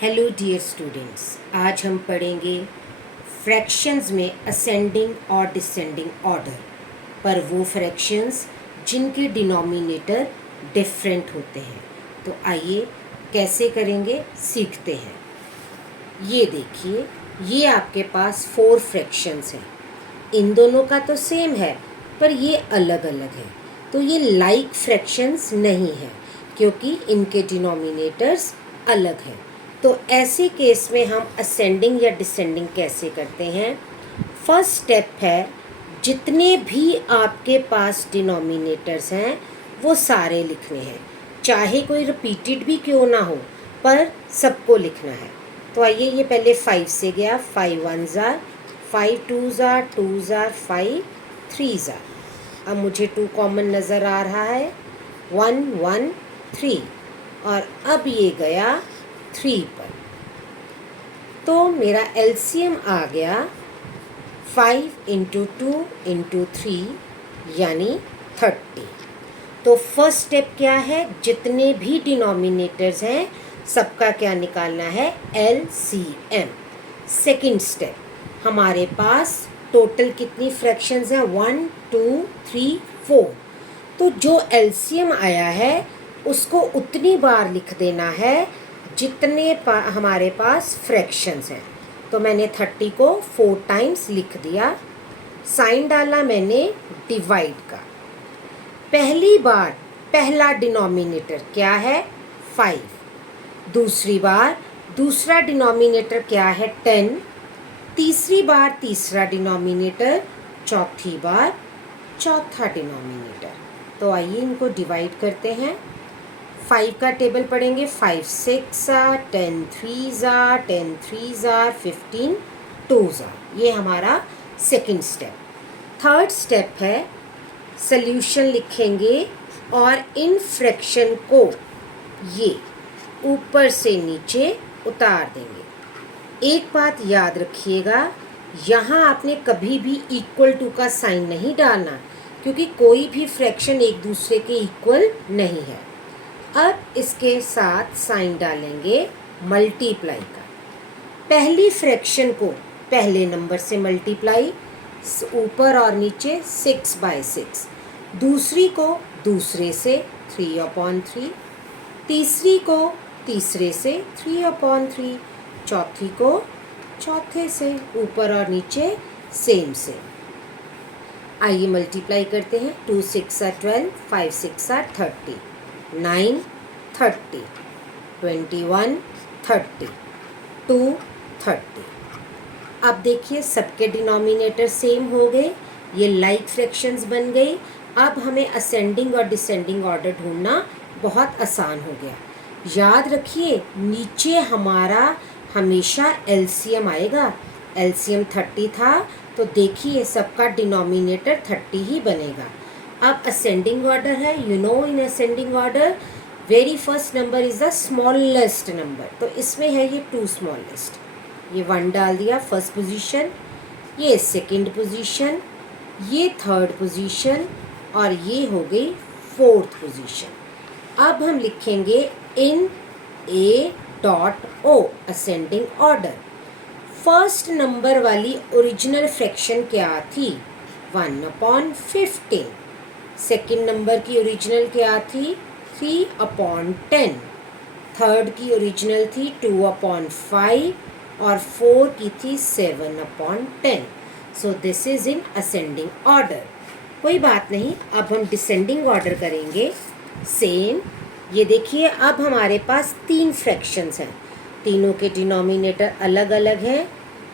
Hello dear students, आज हम पढ़ेंगे फ्रैक्शंस में असेंडिंग और डिसेंडिंग ऑर्डर पर वो फ्रैक्शंस जिनके डिनोमिनेटर डिफरेंट होते हैं। तो आइए कैसे करेंगे सीखते हैं। ये देखिए, ये आपके पास 4 फ्रैक्शंस हैं। इन दोनों का तो सेम है पर ये अलग अलग है, तो ये लाइक फ्रैक्शंस नहीं है क्योंकि इनके डिनोमिनेटर्स अलग हैं। तो ऐसे केस में हम असेंडिंग या डिसेंडिंग कैसे करते हैं। फर्स्ट स्टेप है, जितने भी आपके पास डिनोमिनेटर्स हैं वो सारे लिखने हैं, चाहे कोई रिपीटेड भी क्यों ना हो, पर सबको लिखना है। तो आइए, ये पहले 5 से गया, 5 1 ज़ार, 5 2 ज़ार, 2 ज़ार 5, 3 ज़ार। अब मुझे 2 कॉमन नज़र आ रहा है, 1 1 3, और अब ये गया 3 पर। तो मेरा एलसीएम आ गया 5 इंटू 2 इंटू 3 यानी 30। तो फर्स्ट स्टेप क्या है, जितने भी डिनोमिनेटर्स हैं सबका क्या निकालना है, एलसीएम। सेकंड स्टेप, हमारे पास टोटल कितनी फ्रैक्शंस हैं, 1 2 3 4। तो जो एलसीएम आया है उसको उतनी बार लिख देना है जितने हमारे पास फ्रैक्शंस हैं। तो मैंने 30 को 4 टाइम्स लिख दिया। साइन डाला मैंने डिवाइड का। पहली बार पहला डिनोमिनेटर क्या है, 5। दूसरी बार दूसरा डिनोमिनेटर क्या है, 10। तीसरी बार तीसरा डिनोमिनेटर, चौथी बार चौथा डिनोमिनेटर। तो आइए इनको डिवाइड करते हैं। 5 का टेबल पढ़ेंगे, 5 6 10 3 10 3 15 2। ये हमारा सेकंड स्टेप। थर्ड स्टेप है, सल्यूशन लिखेंगे और इन फ्रैक्शन को ये ऊपर से नीचे उतार देंगे। एक बात याद रखिएगा, यहाँ आपने कभी भी इक्वल टू का साइन नहीं डालना क्योंकि कोई भी फ्रैक्शन एक दूसरे के इक्वल नहीं है। अब इसके साथ साइन डालेंगे मल्टीप्लाई का। पहली फ्रैक्शन को पहले नंबर से मल्टीप्लाई, ऊपर और नीचे 6/6। दूसरी को दूसरे से 3/3। तीसरी को तीसरे से 3/3। चौथी को चौथे से, ऊपर और नीचे सेम से। आइए मल्टीप्लाई करते हैं। 2 6 12, 5 6 30, 9 30, 21 30, 2 30। अब देखिए सबके डिनोमिनेटर सेम हो गए, ये लाइक फ्रैक्शंस बन गई। अब हमें असेंडिंग और डिसेंडिंग ऑर्डर ढूंढना बहुत आसान हो गया। याद रखिए, नीचे हमारा हमेशा एलसीएम आएगा। एलसीएम 30 था, तो देखिए सबका डिनोमिनेटर 30 ही बनेगा। अब असेंडिंग ऑर्डर है, you know in ascending order very first number is the smallest number. तो इसमें है ये 2 स्मॉलेस्ट। ये 1 डाल दिया फर्स्ट पोजीशन, ये सेकंड पोजीशन, ये थर्ड पोजीशन, और ये हो गई फोर्थ पोजीशन। अब हम लिखेंगे इन ए डॉट ओ असेंडिंग ऑर्डर। फर्स्ट नंबर वाली ओरिजिनल फ्रैक्शन क्या थी, 1/15। सेकंड नंबर की ओरिजिनल क्या थी, 3/10। थर्ड की ओरिजिनल थी 2/5 और 4 की थी 7/10। So this is in ascending order. कोई बात नहीं, अब हम डिसेंडिंग ऑर्डर करेंगे। सेम, ये देखिए अब हमारे पास 3 फ्रैक्शंस हैं, तीनों के डिनोमिनेटर अलग अलग हैं।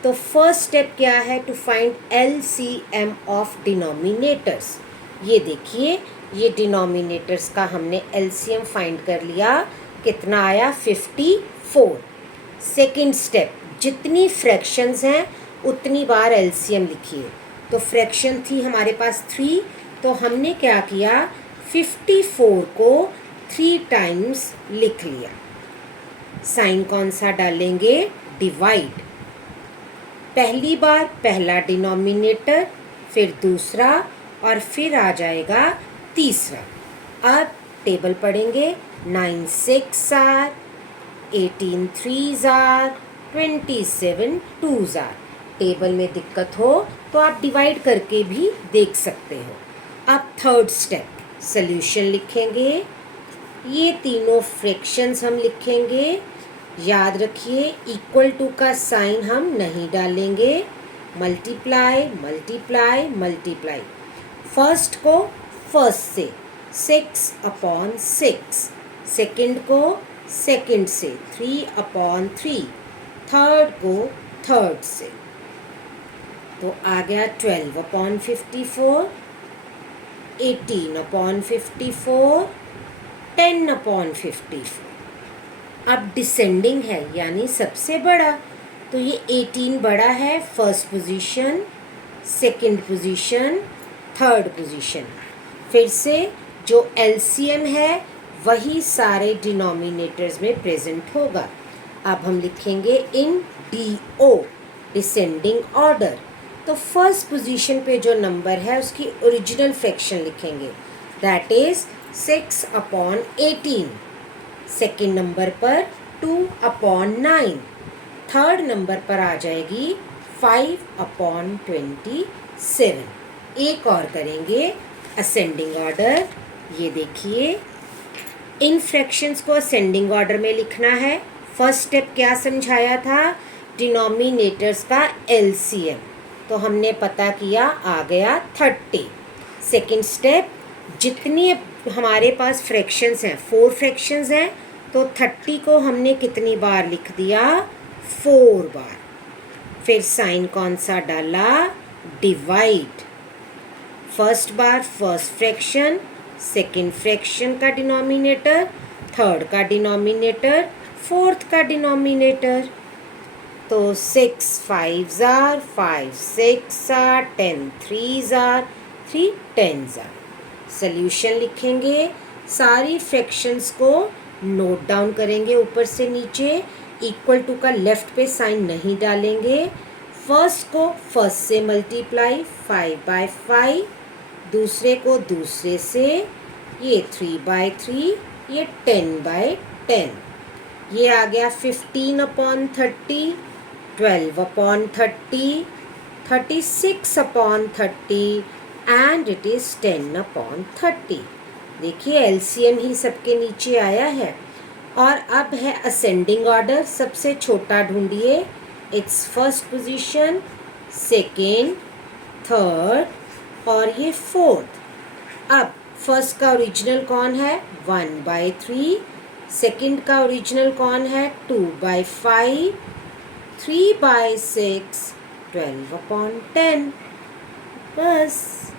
तो फर्स्ट स्टेप क्या है, to find LCM of denominators. ये देखिए, ये डिनोमिनेटर्स का हमने एलसीएम फाइंड कर लिया। कितना आया, 54। सेकंड स्टेप, जितनी फ्रैक्शंस हैं उतनी बार एलसीएम लिखिए। तो फ्रैक्शन थी हमारे पास 3, तो हमने क्या किया, 54 को 3 टाइम्स लिख लिया। साइन कौन सा डालेंगे, डिवाइड। पहली बार पहला डिनोमिनेटर, फिर दूसरा, और फिर आ जाएगा तीसरा। अब टेबल पढ़ेंगे, 9 6 18 threes are 27 twos are. Table में दिक्कत हो तो आप डिवाइड करके भी देख सकते हो। अब थर्ड स्टेप सॉल्यूशन लिखेंगे। ये तीनों फ्रैक्शंस हम लिखेंगे। याद रखिए इक्वल टू का साइन हम नहीं डालेंगे। Multiply multiply multiply. फर्स्ट को फर्स्ट से 6/6, सेकंड को सेकंड से 3/3, थर्ड को थर्ड से, तो आ गया 12/54, 18/54, 10/54। अब डिसेंडिंग है यानी सबसे बड़ा, तो ये 18 बड़ा है, first position, second position, third position. फिर से जो एलसीएम है वही सारे डिनोमिनेटर्स में प्रेजेंट होगा। अब हम लिखेंगे इन डीओ डिसेंडिंग ऑर्डर। तो फर्स्ट पोजीशन पे जो नंबर है उसकी ओरिजिनल फ्रैक्शन लिखेंगे, दैट इज 6/18। सेकेंड नंबर पर 2/9, थर्ड नंबर पर आ जाएगी 5/27। एक और करेंगे असेंडिंग ऑर्डर। ये देखिए इन फ्रैक्शंस को असेंडिंग ऑर्डर में लिखना है। फर्स्ट स्टेप क्या समझाया था, डिनोमिनेटर्स का एलसीएम, तो हमने पता किया आ गया 30। सेकेंड स्टेप जितनी हमारे पास फ्रैक्शंस हैं, 4 फ्रैक्शंस हैं, तो 30 को हमने कितनी बार लिख दिया, 4 बार। फिर साइन कौन सा डाला, डिवाइड। फर्स्ट बार फर्स्ट फ्रैक्शन, सेकेंड फ्रैक्शन का डिनोमिनेटर, थर्ड का डिनोमिनेटर, फोर्थ का डिनोमिनेटर। तो 6 5s are 5 6 are 10 3s are 3 10s are। Solution लिखेंगे, सारी फ्रैक्शंस को नोट डाउन करेंगे ऊपर से नीचे। इक्वल टू का लेफ्ट पे साइन नहीं डालेंगे। फर्स्ट को फर्स्ट से मल्टीप्लाई 5/5, दूसरे को दूसरे से, ये 3/3, ये 10/10। ये आ गया 15/30, 12/30, 36/30 एंड इट इज़ 10/30। देखिए एलसीएम ही सबके नीचे आया है। और अब है असेंडिंग ऑर्डर। सबसे छोटा ढूंढिए, it's first position, second, third और ये फोर्थ। अब फर्स्ट का ओरिजिनल कौन है, 1/3, सेकेंड का ओरिजिनल कौन है, 2/5, 3/6, 12/10। बस।